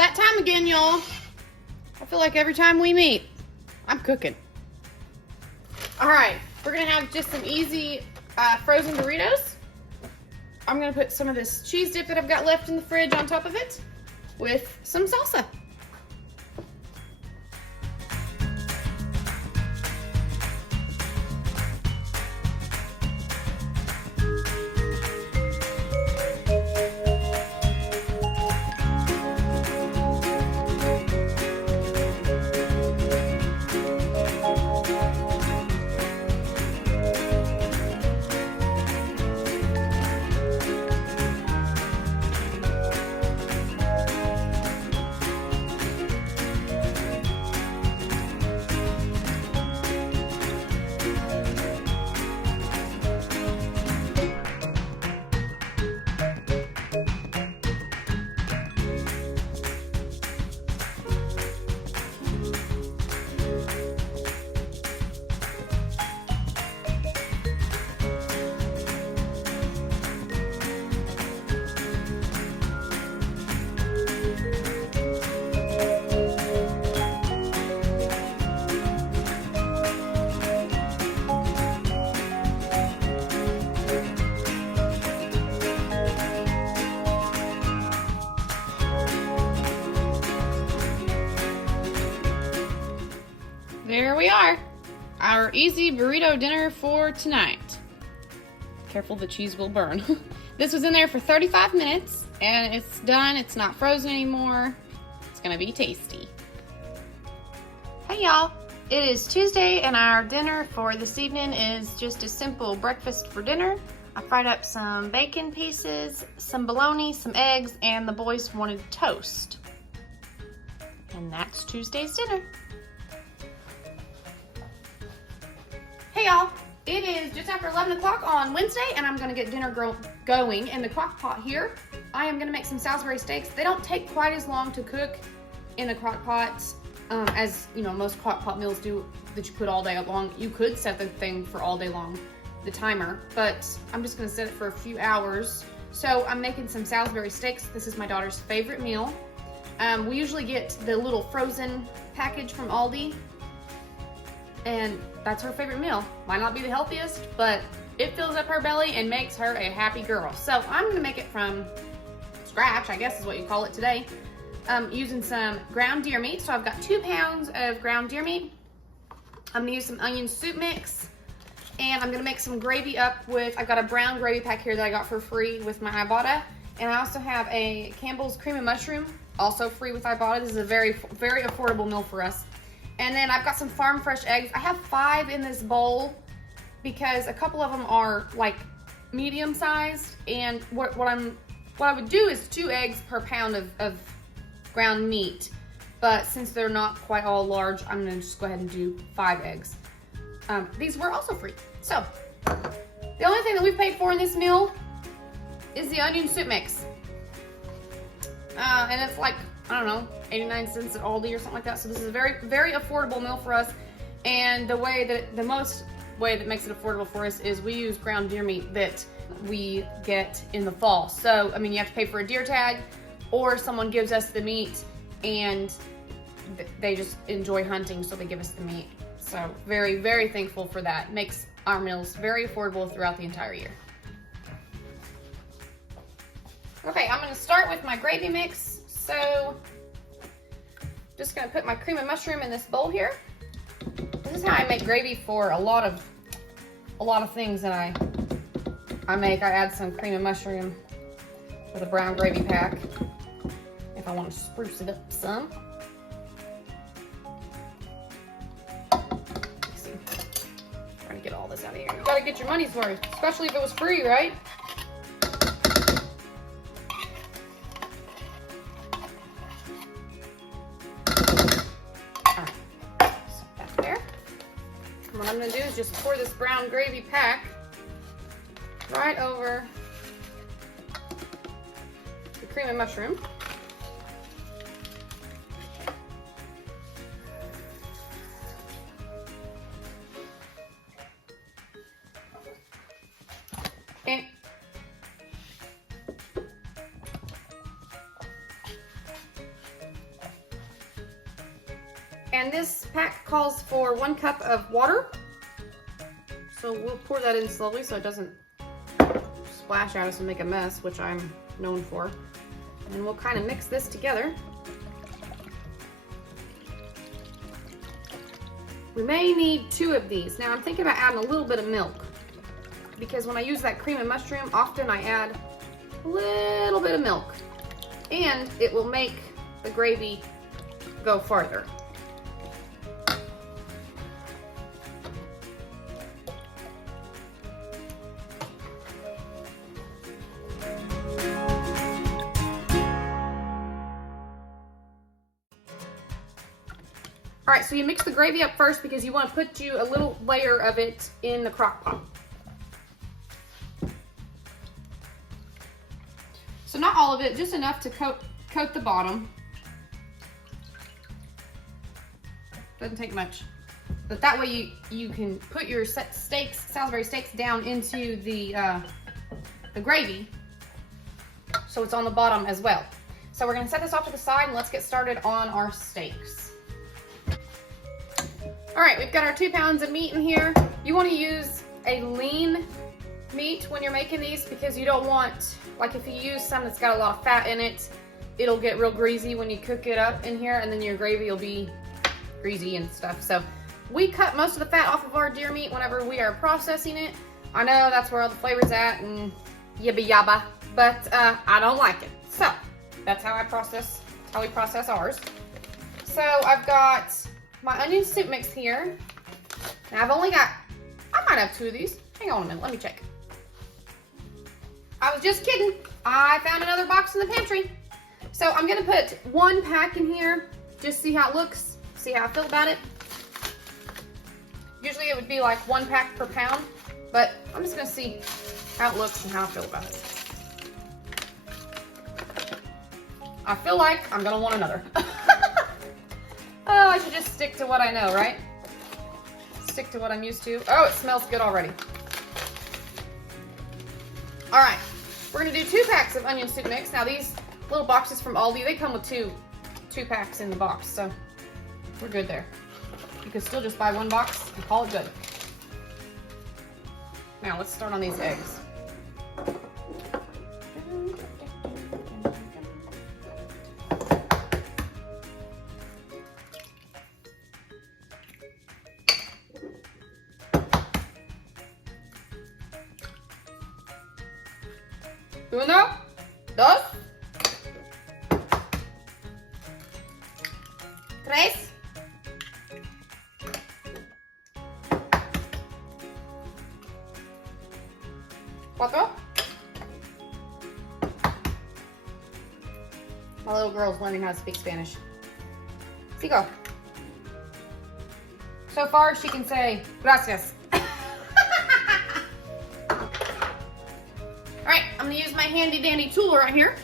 that time again, y'all. I feel like every time we meet, I'm cooking. All right, we're gonna have just some easy frozen burritos. I'm gonna put some of this cheese dip that I've got left in the fridge on top of it with some salsa. There we are, our easy burrito dinner for tonight. Careful, the cheese will burn. This was in there for 35 minutes and it's done. It's not frozen anymore. It's gonna be tasty. Hey y'all, it is Tuesday and our dinner for this evening is just a simple breakfast for dinner. I fried up some bacon pieces, some bologna, some eggs, and the boys wanted toast. And that's Tuesday's dinner. Hey y'all, it is just after 11 o'clock on Wednesday and I'm gonna get dinner going in the crock pot here. I am gonna make some Salisbury steaks. They don't take quite as long to cook in the crock pot as you know most crock pot meals do that you put all day long. You could set the thing for all day long, the timer, but I'm just gonna set it for a few hours. So I'm making some Salisbury steaks. This is my daughter's favorite meal. We usually get the little frozen package from Aldi, and that's her favorite meal. Might not be the healthiest, but it fills up her belly and makes her a happy girl. So I'm gonna make it from scratch, I guess is what you call it today, using some ground deer meat. So I've got 2 pounds of ground deer meat. I'm gonna use some onion soup mix, and I'm gonna make some gravy up with, I've got a brown gravy pack here that I got for free with my Ibotta, and I also have a Campbell's cream and mushroom, also free with Ibotta. This is a very, very affordable meal for us. And then I've got some farm fresh eggs. I have 5 in this bowl because a couple of them are like medium sized. And what I would do is 2 eggs per pound of ground meat. But since they're not quite all large, I'm gonna just go ahead and do 5 eggs. These were also free. So the only thing that we've paid for in this meal is the onion soup mix. And it's like, I don't know, 89 cents at Aldi or something like that. So this is a very, very affordable meal for us. And the most way that makes it affordable for us is we use ground deer meat that we get in the fall. So, I mean, you have to pay for a deer tag, or someone gives us the meat and they just enjoy hunting, so they give us the meat. So very, very thankful for that. It makes our meals very affordable throughout the entire year. Okay, I'm gonna start with my gravy mix. So, just gonna put my cream and mushroom in this bowl here. This is how I make gravy for a lot of things that I make. I add some cream and mushroom with a brown gravy pack if I want to spruce it up some. Let's see. Trying to get all this out of here. You gotta get your money's worth, especially if it was free, right? What I'm gonna do is just pour this brown gravy pack right over the cream and mushroom. And And this pack calls for 1 cup of water. So we'll pour that in slowly so it doesn't splash out us and make a mess, which I'm known for. And we'll kind of mix this together. We may need 2 of these. Now I'm thinking about adding a little bit of milk, because when I use that cream and mushroom, often I add a little bit of milk, and it will make the gravy go farther. All right, so you mix the gravy up first because you want to put a little layer of it in the crock pot. So not all of it, just enough to coat the bottom. Doesn't take much. But that way you can put your steaks, Salisbury steaks, down into the gravy, so it's on the bottom as well. So we're gonna set this off to the side and let's get started on our steaks. All right, we've got our 2 pounds of meat in here. You want to use a lean meat when you're making these, because you don't want, like if you use some that's got a lot of fat in it, it'll get real greasy when you cook it up in here, and then your gravy will be greasy and stuff. So we cut most of the fat off of our deer meat whenever we are processing it. I know that's where all the flavor's at and yabba yabba, but I don't like it. So that's how we process ours. So I've got my onion soup mix here. Now I might have 2 of these. Hang on a minute, let me check. I was just kidding. I found another box in the pantry. So I'm gonna put 1 pack in here, just see how it looks, see how I feel about it. Usually it would be like 1 pack per pound, but I'm just gonna see how it looks and how I feel about it. I feel like I'm gonna want another. Oh, I should just stick to what I know, right? Stick to what I'm used to. Oh, it smells good already. All right, we're gonna do 2 packs of onion soup mix. Now these little boxes from Aldi, they come with two packs in the box, so we're good there. You could still just buy 1 box and call it good. Now let's start on these eggs. Uno, dos, tres, cuatro. My little girl's learning how to speak Spanish. Cinco. So far, she can say gracias. Alright, I'm going to use my handy dandy tool right here.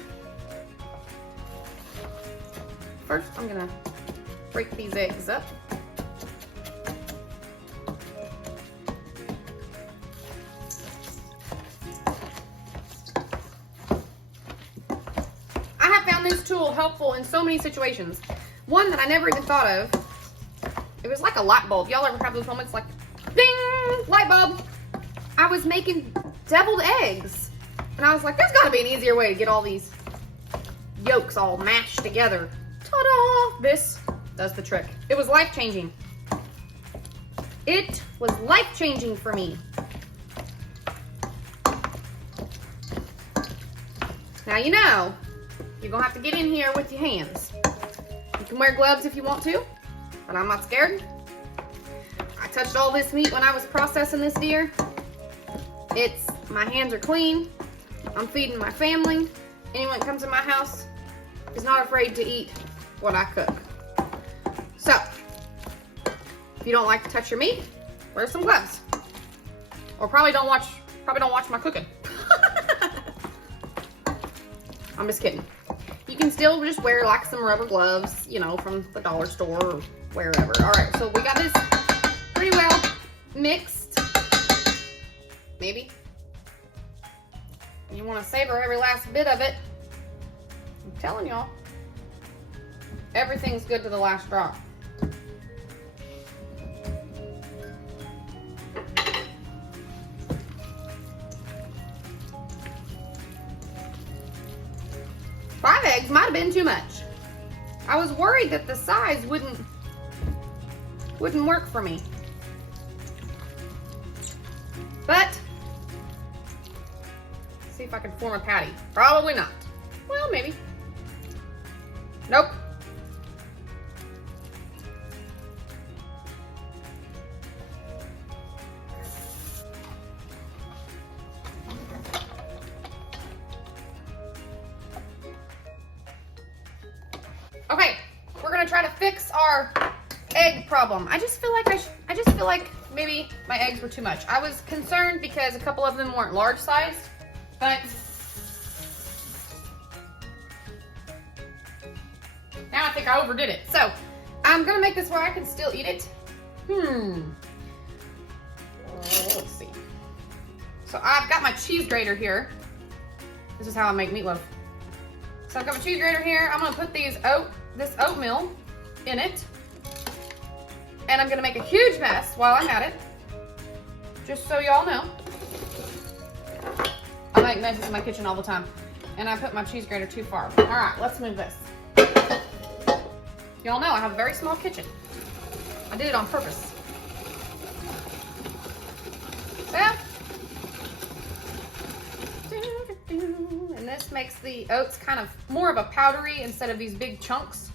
First, I'm going to break these eggs up. I have found this tool helpful in so many situations. One that I never even thought of. It was like a light bulb. Y'all ever have those moments like, ding, light bulb? I was making deviled eggs. And I was like, there's gotta be an easier way to get all these yolks all mashed together. Ta-da! This does the trick. It was life-changing. It was life-changing for me. Now you know, you're gonna have to get in here with your hands. You can wear gloves if you want to, but I'm not scared. I touched all this meat when I was processing this deer. My hands are clean. I'm feeding my family. Anyone that comes in my house is not afraid to eat what I cook. So, if you don't like to touch your meat, wear some gloves. Or probably don't watch my cooking. I'm just kidding. You can still just wear like some rubber gloves, you know, from the dollar store or wherever. All right, so we got this pretty well mixed. Maybe. You want to savor every last bit of it. I'm telling y'all, everything's good to the last drop. eggs might have been too much. I was worried that the size wouldn't work for me. But, see if I can form a patty. Probably not. Well, maybe. Nope. Okay, we're gonna try to fix our egg problem. I just feel like maybe my eggs were too much. I was concerned because a couple of them weren't large sized, but now I think I overdid it. So I'm gonna make this where I can still eat it. Let's see. So I've got my cheese grater here. This is how I make meatloaf. So I've got my cheese grater here. I'm gonna put this oatmeal in it. And I'm gonna make a huge mess while I'm at it. Just so y'all know. I make messes in my kitchen all the time. And I put my cheese grater too far. All right, let's move this. Y'all know I have a very small kitchen. I did it on purpose. Yeah. And this makes the oats kind of more of a powdery instead of these big chunks.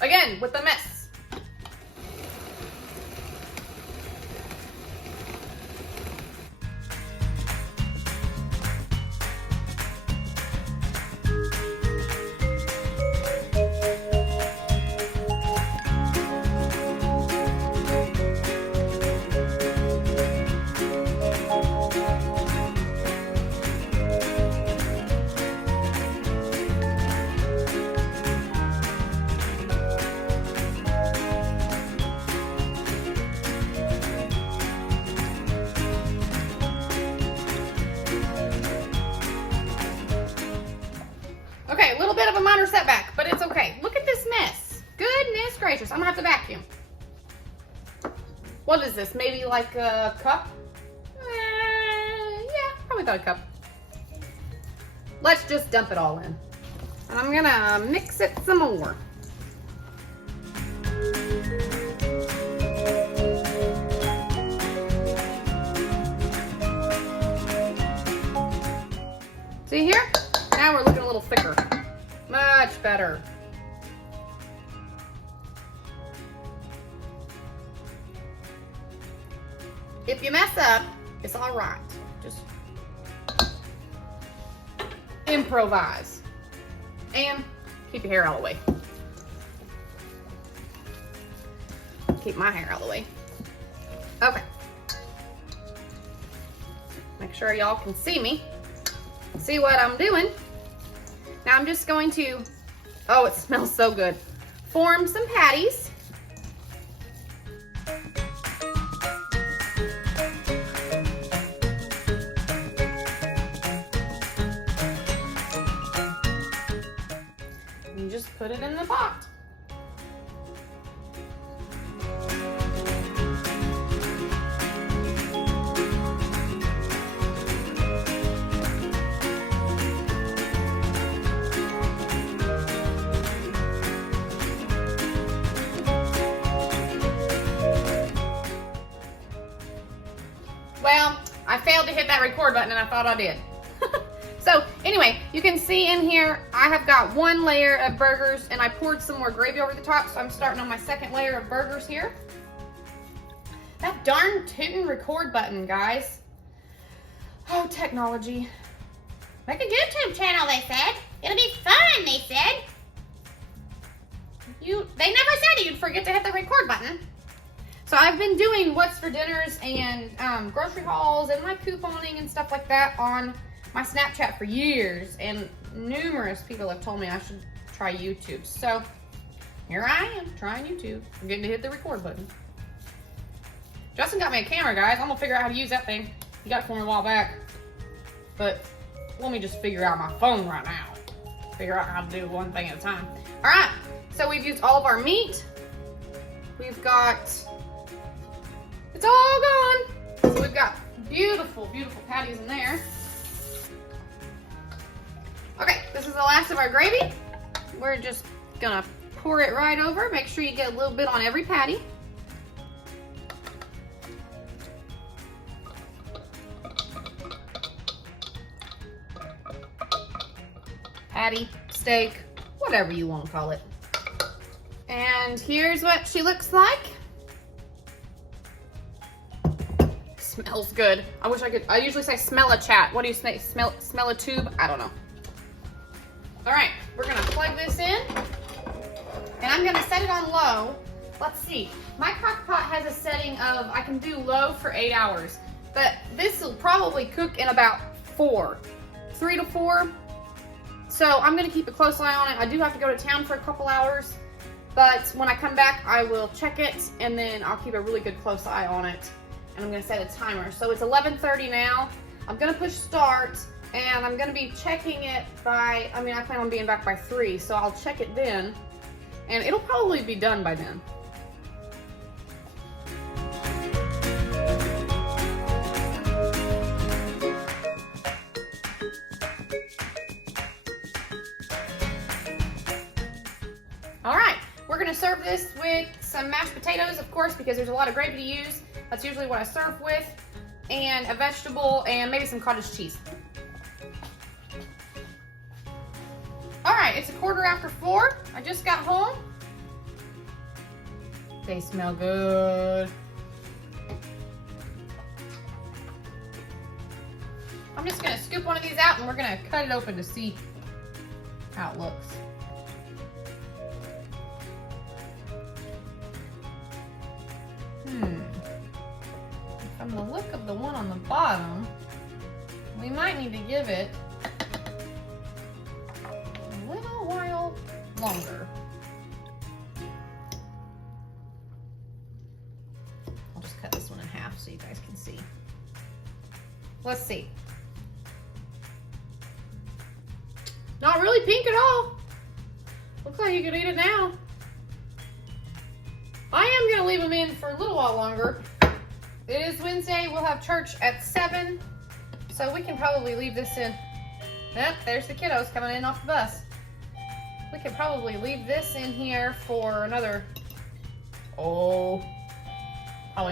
Again, with the mess. Okay, a little bit of a minor setback, but it's okay. Look at this mess. Goodness gracious, I'm gonna have to vacuum. What is this? Maybe like a cup? Yeah, probably about a cup. Let's just dump it all in. And I'm gonna mix it some more. See here? Now we're looking a little thicker. Much better. If you mess up, it's all right. Just improvise. And keep your hair out of the way. Keep my hair out of the way. Okay. Make sure y'all can see me. See what I'm doing. Now I'm just going to, oh, it smells so good. Form some patties. And just put it in the pot. Well, I failed to hit that record button and I thought I did. So anyway, you can see in here, I have got one layer of burgers and I poured some more gravy over the top. So I'm starting on my second layer of burgers here. That darn tootin' record button, guys. Oh, technology. Make a YouTube channel, they said. It'll be fun, they said. They never said you'd forget to hit the record button. So I've been doing what's for dinners and grocery hauls and my couponing and stuff like that on my Snapchat for years. And numerous people have told me I should try YouTube. So here I am trying YouTube. Forgetting to hit the record button. Justin got me a camera, guys. I'm gonna figure out how to use that thing. He got it for me a while back. But let me just figure out my phone right now. Figure out how to do one thing at a time. All right, so we've used all of our meat. We've got, it's all gone. So we've got beautiful, beautiful patties in there. Okay, this is the last of our gravy. We're just gonna pour it right over. Make sure you get a little bit on every patty. Patty, steak, whatever you want to call it. And here's what she looks like. Smells good. I wish I could, I usually say smell a chat. What do you say? Smell a tube? I don't know. All right, we're gonna plug this in and I'm gonna set it on low. Let's see, my crock pot has a setting of, I can do low for 8 hours, but this will probably cook in about 3 to 4. So I'm gonna keep a close eye on it. I do have to go to town for a couple hours, but when I come back, I will check it and then I'll keep a really good close eye on it. And I'm gonna set a timer. So it's 11:30 now. I'm gonna push start and I'm gonna be checking it by, I plan on being back by 3, so I'll check it then. And it'll probably be done by then. All right, we're gonna serve this with some mashed potatoes, of course, because there's a lot of gravy to use. That's usually what I serve with, and a vegetable, and maybe some cottage cheese. All right, it's 4:15. I just got home. They smell good. I'm just gonna scoop one of these out and we're gonna cut it open to see how it looks. From the look of the one on the bottom, we might need to give it a little while longer. I'll just cut this one in half so you guys can see. Let's see. Not really pink at all. Looks like you could eat it now. I am gonna leave them in for a little while longer. It is Wednesday, we'll have church at 7, so we can probably leave this in. Yep, there's the kiddos coming in off the bus. We could probably leave this in here for another, probably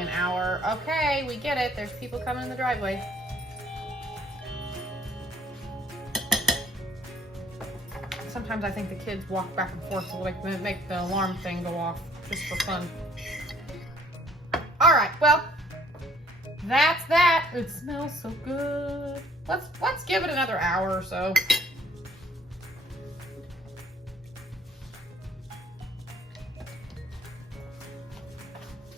an hour. Okay, we get it, there's people coming in the driveway. Sometimes I think the kids walk back and forth so they can make the alarm thing go off, just for fun. All right, well, that's that. It smells so good. Let's give it another hour or so.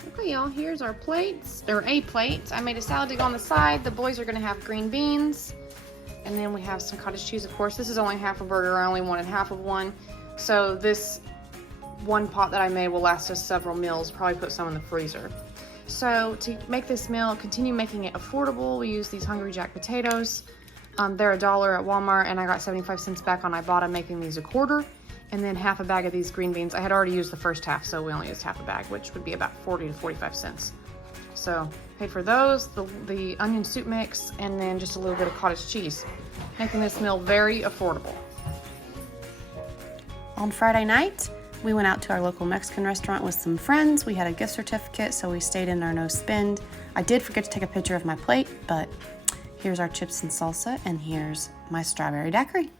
Okay, y'all, here's our plates, or a plate. I made a salad to go on the side. The boys are gonna have green beans. And then we have some cottage cheese, of course. This is only half a burger. I only wanted half of one. So this one pot that I made will last us several meals. Probably put some in the freezer. So to make this meal, continue making it affordable, we use these Hungry Jack potatoes. They're $1 at Walmart, and I got 75 cents back on Ibotta making these a quarter. And then half a bag of these green beans. I had already used the first half, so we only used half a bag, which would be about 40 to 45 cents. So paid for those, the onion soup mix, and then just a little bit of cottage cheese, making this meal very affordable. On Friday night, we went out to our local Mexican restaurant with some friends. We had a gift certificate, so we stayed in our no spend. I did forget to take a picture of my plate, but here's our chips and salsa, and here's my strawberry daiquiri.